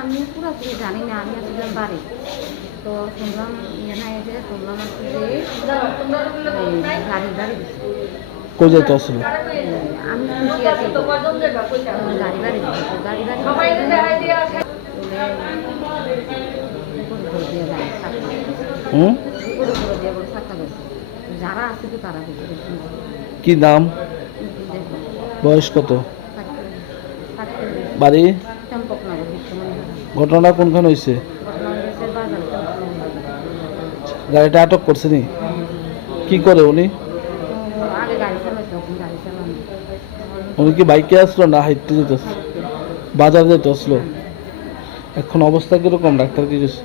আমি পুরোপুরি জানি না, আমি আসলাম বাড়ি তো শুনলাম এসে শুনলাম যে গাড়ি গাড়ি কই যেতে আসলো? আমি খুশি আছি গাড়ি গাড়ি গাড়ি যারা আছে তো তারা কি নাম, বয়স কত, বাড়ি? ঘটনা কোনখানে হয়েছে? গাড়িটা আটক করছে নি? কি করে উনি? উনি কি বাইকে আসলো না হাইটে যেতে আসলো? বাজার যেতে আসলো? এখন অবস্থা কিরকম, ডাক্তার কি কিছু?